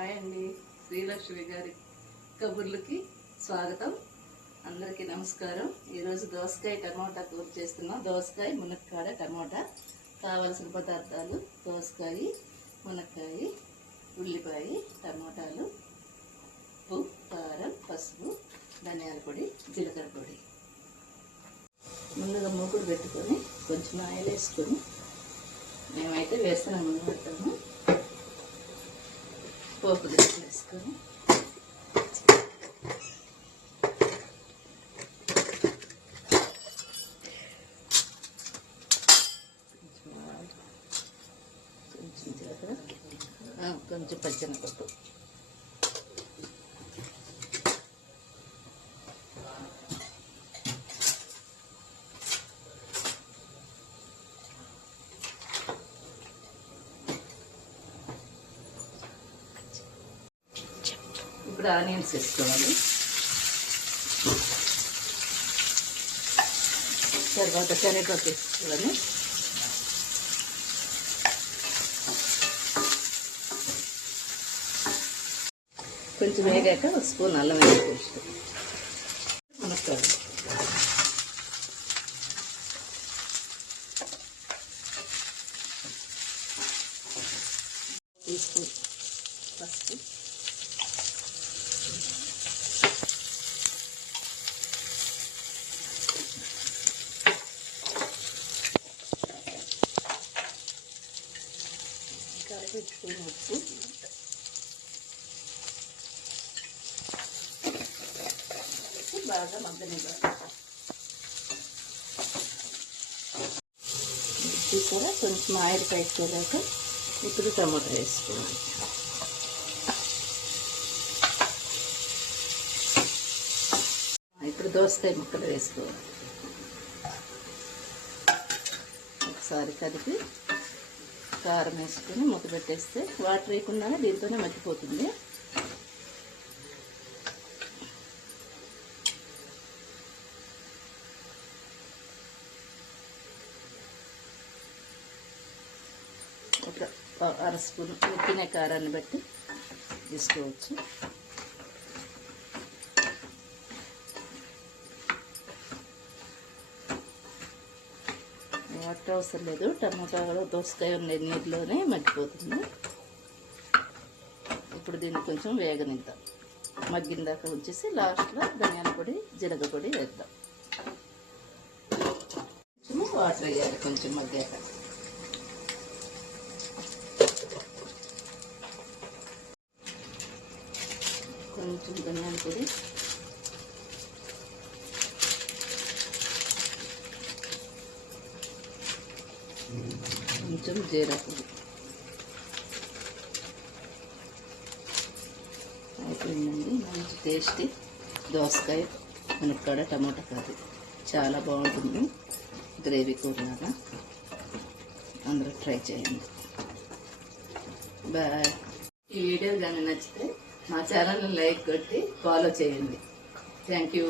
Hi అండి, శ్రీలక్ష్మి గారి కబుర్లకి స్వాగతం. అందరికీ నమస్కారం. ఈరోజు దోసకాయ టమోటా కూర చేస్తున్నాం. దోసకాయ, మునక్కాడ, టమోటా. కావలసిన పదార్థాలు: దోసకాయ, మునక్కాయ, ఉల్లిపాయ, టమోటాలు, ఉప్పు, కారం, పసుపు, ధనియాల పొడి, జీలకర్ర పొడి. ముందుగా మూకుడు పెట్టుకొని కొంచెం ఆయిల్ వేసుకొని, మేమైతే వేస్తున్నాం ముందు పెడతాము. పోపు దినుసులు వేసుకొని కొంచెం జీలకర్ర, కొంచెం పచ్చెనపప్పు, ఇప్పుడు ఆనియన్స్ వేసుకోవాలి. తర్వాత శనగపప్పు వేసుకోవాలి. కొంచెం వేగాక ఒక స్పూన్ అల్లం వెల్లుల్లి పేస్ట్, మునక్కాయ, టీ స్పూన్ పసుపు, పెట్టుకుని ఉప్పు, బాగా మగ్గనివ్వాలి. చూసారా, కొంచెం ఆయిల్ పైకి ఇప్పుడు టమాటా వేసుకోవాలి. ఇప్పుడు దోసకాయ ముక్కలు వేసుకోవాలి. ఒకసారి కలిపి కారం వేసుకొని మూత పెట్టేస్తే వాటర్ వేయకుండానే దీంతోనే మగ్గిపోతుంది. ఒక అర స్పూన్ తినే కారాన్ని బట్టి తీసుకోవచ్చు. వాటర్ అవసరం లేదు, టమాటాలో దోసకాయ ఉండే నీటిలోనే మగ్గిపోతుంది. ఇప్పుడు దీన్ని కొంచెం వేగనిద్దాం. మగ్గిన దాకా ఉంచేసి లాస్ట్లో ధనియాల పొడి, జీలకర్ర పొడి వేద్దాం. కొంచెం వాటర్ వేయాలి. కొంచెం మగ్గాక కొంచెం ధనియాల పొడి, కొంచెం జీరా పొడి అయిపోయిందండి. మంచి టేస్టీ దోసకాయ, మునక్కాడ, టమాటా కర్రీ చాలా బాగుంటుంది. గ్రేవీ కూరలాగా అందరూ ట్రై చేయండి. బాయ్. ఈ వీడియో కానీ నచ్చితే మా ఛానల్ని లైక్ కొట్టి ఫాలో చేయండి. Thank you.